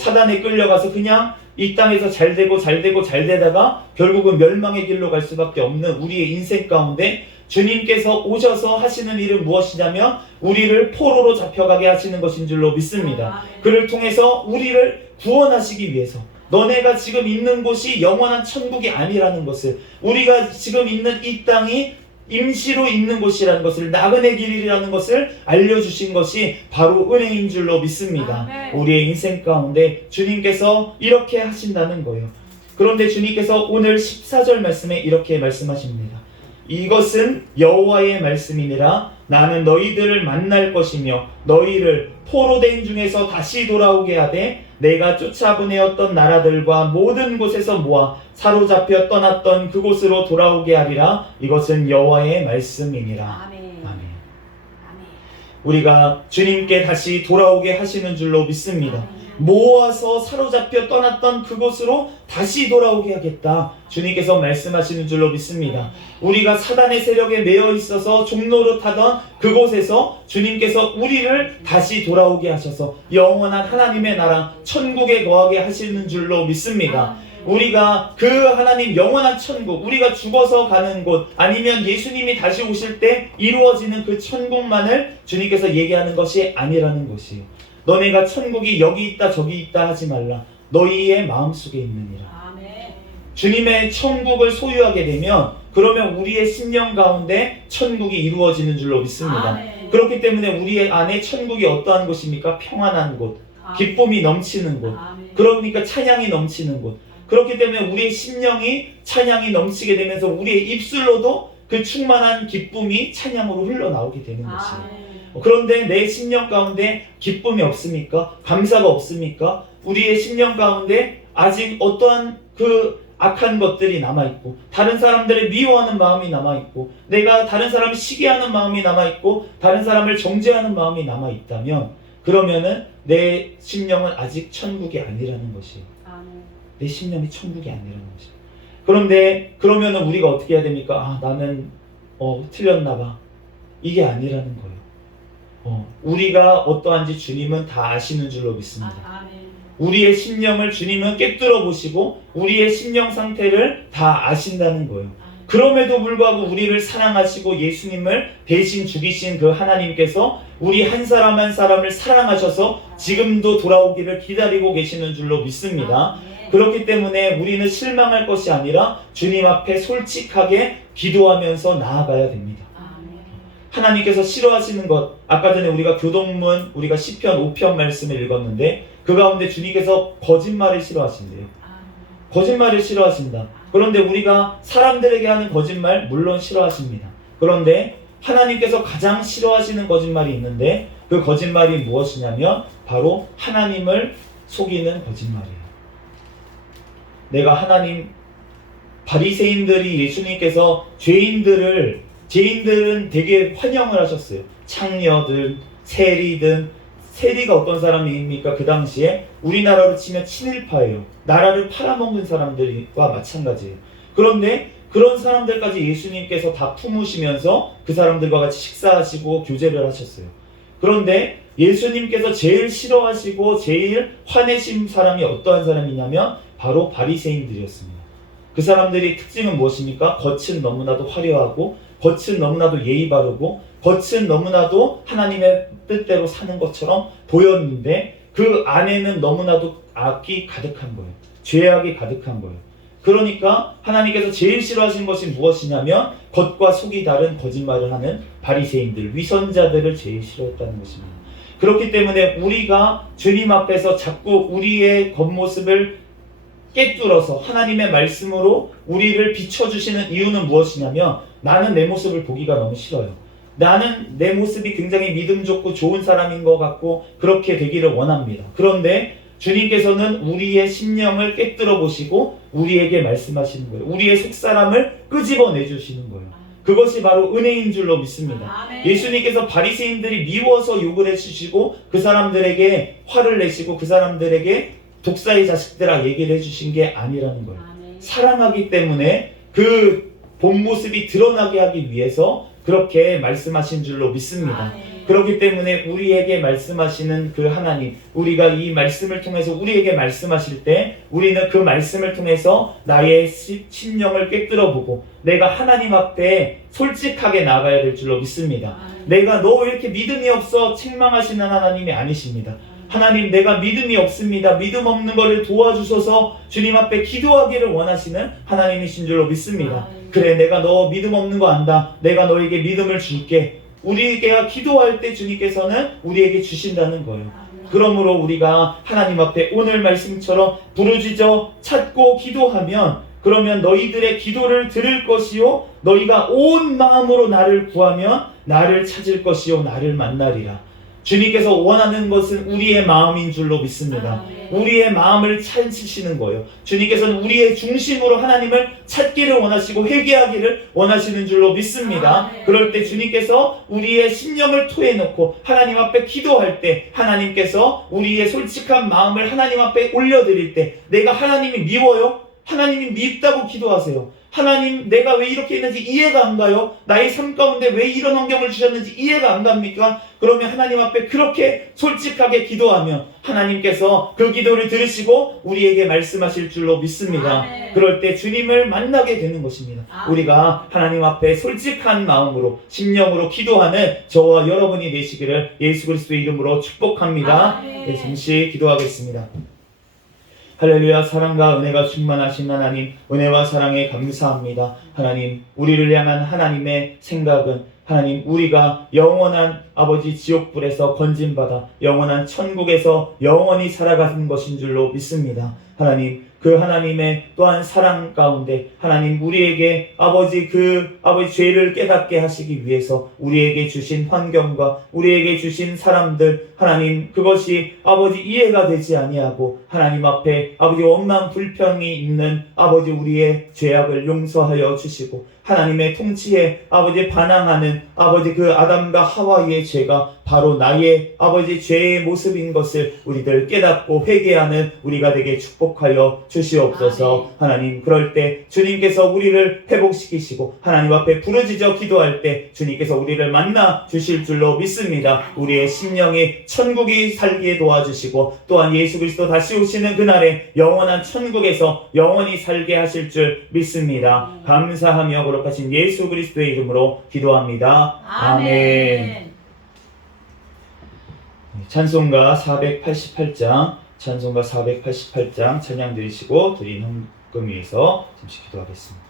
사단에 끌려가서 그냥 이 땅에서 잘 되다가 결국은 멸망의 길로 갈 수밖에 없는 우리의 인생 가운데 주님께서 오셔서 하시는 일은 무엇이냐면 우리를 포로로 잡혀가게 하시는 것인 줄로 믿습니다. 그를 통해서 우리를 구원하시기 위해서, 너네가 지금 있는 곳이 영원한 천국이 아니라는 것을, 우리가 지금 있는 이 땅이 임시로 있는 곳이라는 것을, 나그네 길이라는 것을 알려주신 것이 바로 은혜인 줄로 믿습니다. 아멘. 우리의 인생 가운데 주님께서 이렇게 하신다는 거예요. 그런데 주님께서 오늘 14절 말씀에 이렇게 말씀하십니다. 이것은 여호와의 말씀이니라. 나는 너희들을 만날 것이며 너희를 포로된 중에서 다시 돌아오게 하되 내가 쫓아보내었던 나라들과 모든 곳에서 모아 사로잡혀 떠났던 그곳으로 돌아오게 하리라. 이것은 여호와의 말씀이니라. 아멘. 아멘. 우리가 주님께 다시 돌아오게 하시는 줄로 믿습니다. 모아서 사로잡혀 떠났던 그곳으로 다시 돌아오게 하겠다, 주님께서 말씀하시는 줄로 믿습니다. 우리가 사단의 세력에 매여 있어서 종노릇하던 그곳에서 주님께서 우리를 다시 돌아오게 하셔서 영원한 하나님의 나라 천국에 거하게 하시는 줄로 믿습니다. 우리가 그 하나님 영원한 천국, 우리가 죽어서 가는 곳, 아니면 예수님이 다시 오실 때 이루어지는 그 천국만을 주님께서 얘기하는 것이 아니라는 것이에요. 너네가 천국이 여기 있다 저기 있다 하지 말라. 너희의 마음속에 있느니라. 아멘. 주님의 천국을 소유하게 되면 그러면 우리의 심령 가운데 천국이 이루어지는 줄로 믿습니다. 아멘. 그렇기 때문에 우리 안에 천국이 어떠한 곳입니까? 평안한 곳, 기쁨이 넘치는 곳, 아멘. 그러니까 찬양이 넘치는 곳. 그렇기 때문에 우리의 심령이 찬양이 넘치게 되면서 우리의 입술로도 그 충만한 기쁨이 찬양으로 흘러나오게 되는 것이에요. 아멘. 그런데 내 심령 가운데 기쁨이 없습니까? 감사가 없습니까? 우리의 심령 가운데 아직 어떠한 그 악한 것들이 남아있고, 다른 사람들을 미워하는 마음이 남아있고, 내가 다른 사람을 시기하는 마음이 남아있고, 다른 사람을 정죄하는 마음이 남아있다면 그러면은 내 심령은 아직 천국이 아니라는 것이에요. 아멘. 내 심령이 천국이 아니라는 것이에요. 그런데 그러면은 우리가 어떻게 해야 됩니까? 나는 틀렸나 봐. 이게 아니라는 거예요. 우리가 어떠한지 주님은 다 아시는 줄로 믿습니다. 아멘. 우리의 심령을 주님은 꿰뚫어 보시고 우리의 심령 상태를 다 아신다는 거예요. 그럼에도 불구하고 우리를 사랑하시고 예수님을 대신 죽이신 그 하나님께서 우리 한 사람 한 사람을 사랑하셔서 지금도 돌아오기를 기다리고 계시는 줄로 믿습니다. 그렇기 때문에 우리는 실망할 것이 아니라 주님 앞에 솔직하게 기도하면서 나아가야 됩니다. 하나님께서 싫어하시는 것, 아까 전에 우리가 교동문, 우리가 시편 5편 말씀을 읽었는데 그 가운데 주님께서 거짓말을 싫어하신대요. 거짓말을 싫어하신다. 그런데 우리가 사람들에게 하는 거짓말 물론 싫어하십니다. 그런데 하나님께서 가장 싫어하시는 거짓말이 있는데 그 거짓말이 무엇이냐면 바로 하나님을 속이는 거짓말이에요. 내가 하나님, 바리새인들이 예수님께서 죄인들은 되게 환영을 하셨어요. 창녀들, 세리가 어떤 사람입니까? 그 당시에 우리나라로 치면 친일파예요. 나라를 팔아먹는 사람들과 마찬가지예요. 그런데 그런 사람들까지 예수님께서 다 품으시면서 그 사람들과 같이 식사하시고 교제를 하셨어요. 그런데 예수님께서 제일 싫어하시고 제일 화내신 사람이 어떠한 사람이냐면 바로 바리새인들이었습니다. 그 사람들의 특징은 무엇입니까? 겉은 너무나도 화려하고 겉은 너무나도 예의 바르고 겉은 너무나도 하나님의 뜻대로 사는 것처럼 보였는데 그 안에는 너무나도 악이 가득한 거예요. 죄악이 가득한 거예요. 그러니까 하나님께서 제일 싫어하시는 것이 무엇이냐면 겉과 속이 다른 거짓말을 하는 바리새인들, 위선자들을 제일 싫어했다는 것입니다. 그렇기 때문에 우리가 주님 앞에서 자꾸 우리의 겉모습을 깨뚫어서 하나님의 말씀으로 우리를 비춰주시는 이유는 무엇이냐면 나는 내 모습을 보기가 너무 싫어요. 나는 내 모습이 굉장히 믿음 좋고 좋은 사람인 것 같고 그렇게 되기를 원합니다. 그런데 주님께서는 우리의 심령을 깨뜨려 보시고 우리에게 말씀하시는 거예요. 우리의 속사람을 끄집어내 주시는 거예요. 그것이 바로 은혜인 줄로 믿습니다. 예수님께서 바리새인들이 미워서 욕을 해주시고 그 사람들에게 화를 내시고 그 사람들에게 독사의 자식들아 얘기를 해주신 게 아니라는 거예요. 사랑하기 때문에 그 본 모습이 드러나게 하기 위해서 그렇게 말씀하신 줄로 믿습니다. 그렇기 때문에 우리에게 말씀하시는 그 하나님, 우리가 이 말씀을 통해서 우리에게 말씀하실 때 우리는 그 말씀을 통해서 나의 심령을 깨뜨려 보고 내가 하나님 앞에 솔직하게 나가야 될 줄로 믿습니다. 내가 너 왜 이렇게 믿음이 없어 책망하시는 하나님이 아니십니다. 하나님, 내가 믿음이 없습니다. 믿음 없는 것을 도와주셔서 주님 앞에 기도하기를 원하시는 하나님이신 줄로 믿습니다. 그래, 내가 너 믿음 없는 거 안다. 내가 너에게 믿음을 줄게. 우리가 기도할 때 주님께서는 우리에게 주신다는 거예요. 그러므로 우리가 하나님 앞에 오늘 말씀처럼 부르짖어 찾고 기도하면 그러면 너희들의 기도를 들을 것이요 너희가 온 마음으로 나를 구하면 나를 찾을 것이요 나를 만나리라. 주님께서 원하는 것은 우리의 마음인 줄로 믿습니다. 우리의 마음을 찾으시는 거예요. 주님께서는 우리의 중심으로 하나님을 찾기를 원하시고 회개하기를 원하시는 줄로 믿습니다. 그럴 때 주님께서 우리의 심령을 토해놓고 하나님 앞에 기도할 때 하나님께서 우리의 솔직한 마음을 하나님 앞에 올려드릴 때 내가 하나님이 미워요? 하나님이 밉다고 기도하세요. 하나님, 내가 왜 이렇게 했는지 이해가 안 가요? 나의 삶 가운데 왜 이런 환경을 주셨는지 이해가 안 갑니까? 그러면 하나님 앞에 그렇게 솔직하게 기도하면 하나님께서 그 기도를 들으시고 우리에게 말씀하실 줄로 믿습니다. 그럴 때 주님을 만나게 되는 것입니다. 우리가 하나님 앞에 솔직한 마음으로 심령으로 기도하는 저와 여러분이 되시기를 예수 그리스도의 이름으로 축복합니다. 네, 잠시 기도하겠습니다. 할렐루야. 사랑과 은혜가 충만하신 하나님, 은혜와 사랑에 감사합니다. 하나님, 우리를 향한 하나님의 생각은 하나님, 우리가 영원한 아버지 지옥불에서 건진받아 영원한 천국에서 영원히 살아가는 것인 줄로 믿습니다. 하나님, 그 하나님의 또한 사랑 가운데 하나님 우리에게 아버지 죄를 깨닫게 하시기 위해서 우리에게 주신 환경과 우리에게 주신 사람들 하나님 그것이 아버지 이해가 되지 아니하고 하나님 앞에 아버지 원망 불평이 있는 아버지 우리의 죄악을 용서하여 주시고 하나님의 통치에 아버지 반항하는 아버지 그 아담과 하와의 죄가 바로 나의 아버지 죄의 모습인 것을 우리들 깨닫고 회개하는 우리가 되게 축복하여 주시옵소서. 하나님, 그럴 때 주님께서 우리를 회복시키시고 하나님 앞에 부르짖어 기도할 때 주님께서 우리를 만나 주실 줄로 믿습니다. 우리의 심령이 천국이 살게 도와주시고 또한 예수 그리스도 다시 오시는 그날에 영원한 천국에서 영원히 살게 하실 줄 믿습니다. 감사하며 거룩하신 예수 그리스도의 이름으로 기도합니다. 아멘. 찬송가 488장 찬양 드리시고 드린 헌금 위해서 잠시 기도하겠습니다.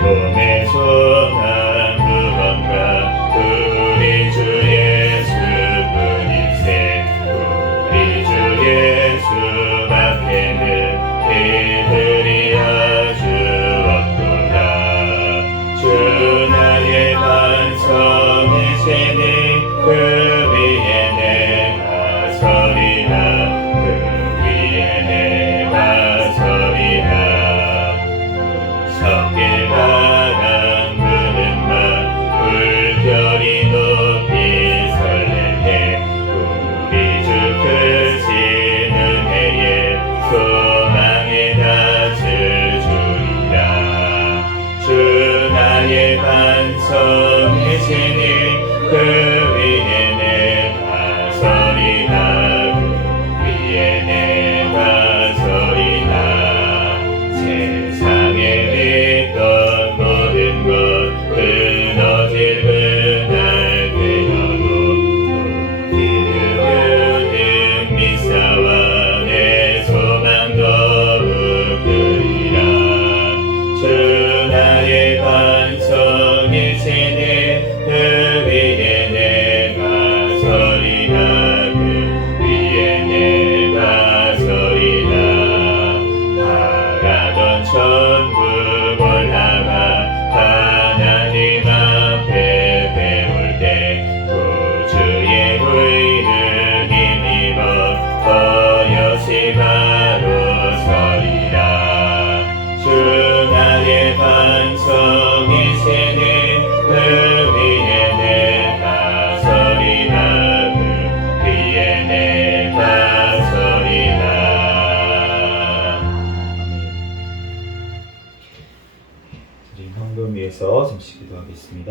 몸의 소망 무언가 우리 주 예수뿐일세. 우리 주 예수밖에는 이들이 아주 없도다. 주 나의 반성이시니 그 위에 내가 서리라. 그 위에 내가 서리라. 섞일 바람 부는 맘 물결이 높이 설레게 우리 주 크신 은혜에 소망에 닿을 줄이라. 주 나의 반성이시니 그 위에 내가 서리라. 그 위에 내가 서리라. 세상에 있던 모든 것 끊어질 그날 되어도 기르는 미사와 내 소망 더욱 크리라. 주 나의 반성이시니 그 위에 내가 서리라. 그 위에 내가 서리라. 바라던 천국 올라가 하나님 앞에 배울 때 구주의 의를 힘입어 거여시 바로 서리라. 주 나의 반성이시니 그 위에 내가 서리라. 그 위에 내가 서리라. 드린 헌금 위해서 잠시 기도하겠습니다.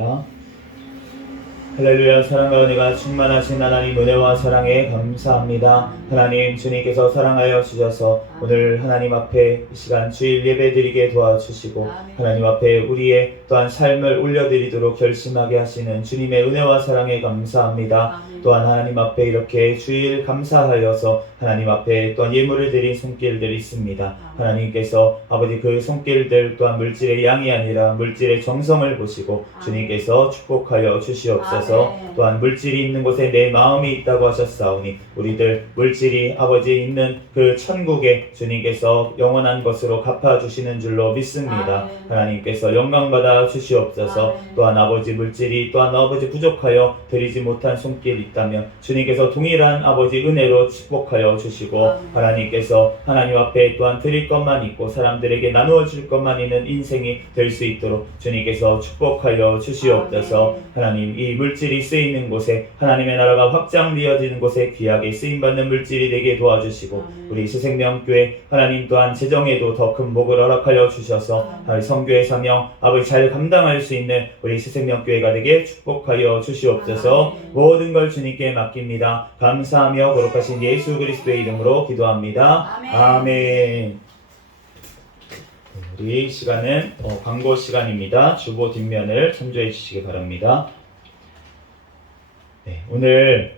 할렐루야. 사랑과 은혜가 충만하신 하나님 은혜와 사랑에 감사합니다. 하나님 주님께서 사랑하여 주셔서 오늘 하나님 앞에 이 시간 주일 예배 드리게 도와주시고 하나님 앞에 우리의 또한 삶을 올려드리도록 결심하게 하시는 주님의 은혜와 사랑에 감사합니다. 또한 하나님 앞에 이렇게 주일 감사하여서 하나님 앞에 또한 예물을 드린 손길들이 있습니다. 하나님께서 아버지 그 손길들 또한 물질의 양이 아니라 물질의 정성을 보시고 주님께서 축복하여 주시옵소서. 또한 물질이 있는 곳에 내 마음이 있다고 하셨사오니 우리들 물질이 아버지 있는 그 천국에 주님께서 영원한 것으로 갚아주시는 줄로 믿습니다. 하나님께서 영광받아 주시옵소서. 또한 아버지 물질이 또한 아버지 부족하여 드리지 못한 손길이 있다면 주님께서 동일한 아버지 은혜로 축복하여 주시고 하나님께서 하나님 앞에 또한 드릴 것만 있고 사람들에게 나누어 줄 것만 있는 인생이 될 수 있도록 주님께서 축복하여 주시옵소서. 하나님 이 물질이 쓰이는 곳에 하나님의 나라가 확장되어지는 곳에 귀하게 쓰임받는 물질이 되게 도와주시고 우리 새생명교회 하나님 또한 재정에도 더 큰 복을 허락하여 주셔서 성교의 사명 아버지 잘 감당할 수 있는 우리 새생명교회가 되게 축복하여 주시옵소서. 모든 걸 주님께 맡깁니다. 감사하며 거룩하신 예수 그리스도의 이름으로 기도합니다. 아멘. 우리 시간은 광고 시간입니다. 주보 뒷면을 참조해 주시기 바랍니다. 네, 오늘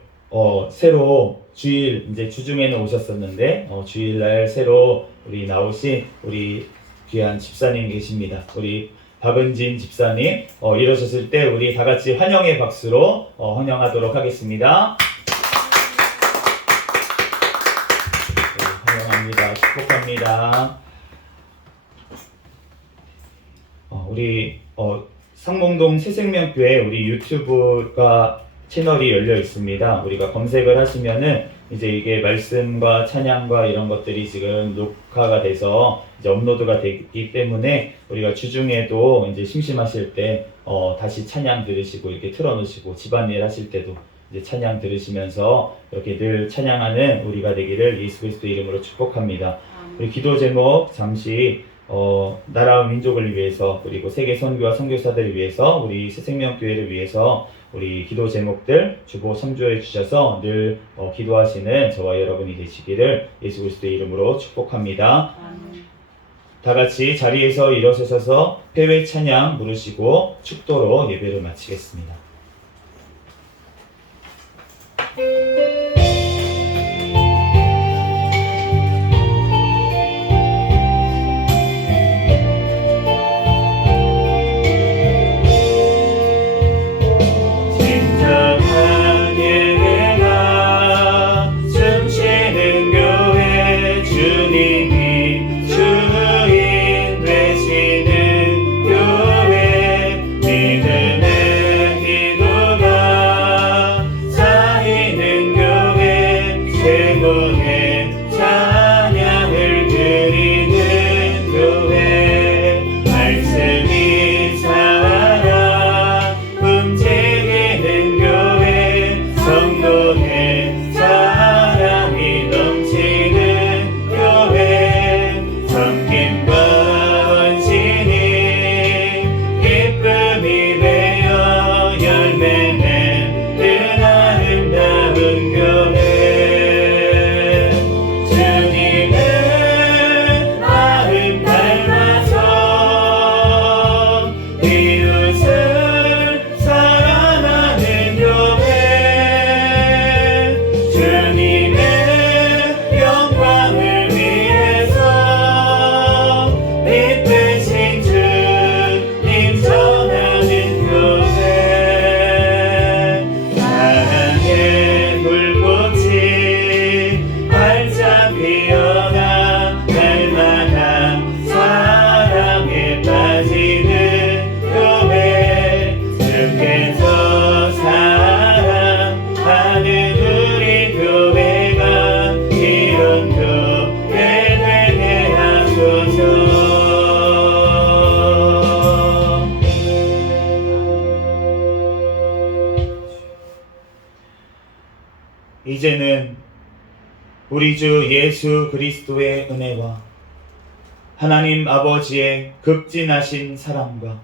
새로 주일 이제 주중에는 오셨었는데 주일날 새로 우리 나오신 우리 귀한 집사님 계십니다. 우리 박은진 집사님 이러셨을 때 우리 다 같이 환영의 박수로 환영하도록 하겠습니다. 네, 환영합니다. 축복합니다. 우리 상봉동 새생명교회 우리 유튜브가 채널이 열려 있습니다. 우리가 검색을 하시면은 이제 이게 말씀과 찬양과 이런 것들이 지금 녹화가 돼서 이제 업로드가 되기 때문에 우리가 주중에도 이제 심심하실 때 다시 찬양 들으시고 이렇게 틀어놓으시고 집안일 하실 때도 이제 찬양 들으시면서 이렇게 늘 찬양하는 우리가 되기를 예수 그리스도 이름으로 축복합니다. 우리 기도 제목 잠시 나라와 민족을 위해서 그리고 세계 선교와 선교사들을 위해서 우리 새생명교회를 위해서 우리 기도 제목들 주보 선조해 주셔서 늘 기도하시는 저와 여러분이 되시기를 예수 그리스도의 이름으로 축복합니다. 다 같이 자리에서 일어서셔서 회외 찬양 부르시고 축도로 예배를 마치겠습니다. 이제는 우리 주 예수 그리스도의 은혜와 하나님 아버지의 극진하신 사랑과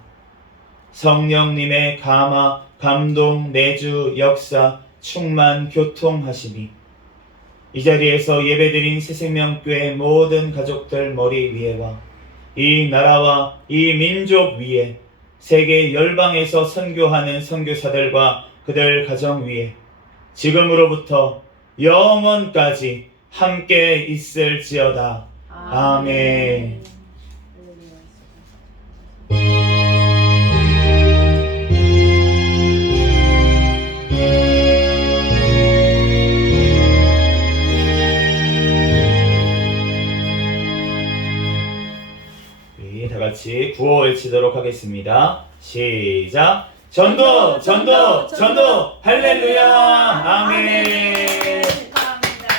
성령님의 감화, 감동, 내주, 역사, 충만, 교통하심이 이 자리에서 예배드린 새생명교회 모든 가족들 머리 위에와 이 나라와 이 민족 위에 세계 열방에서 선교하는 선교사들과 그들 가정 위에 지금으로부터 영원까지 함께 있을지어다. 아멘. 우리 다 같이 구호 외치도록 하겠습니다. 시작. 전도, 전도, 전도, 할렐루야, 아멘.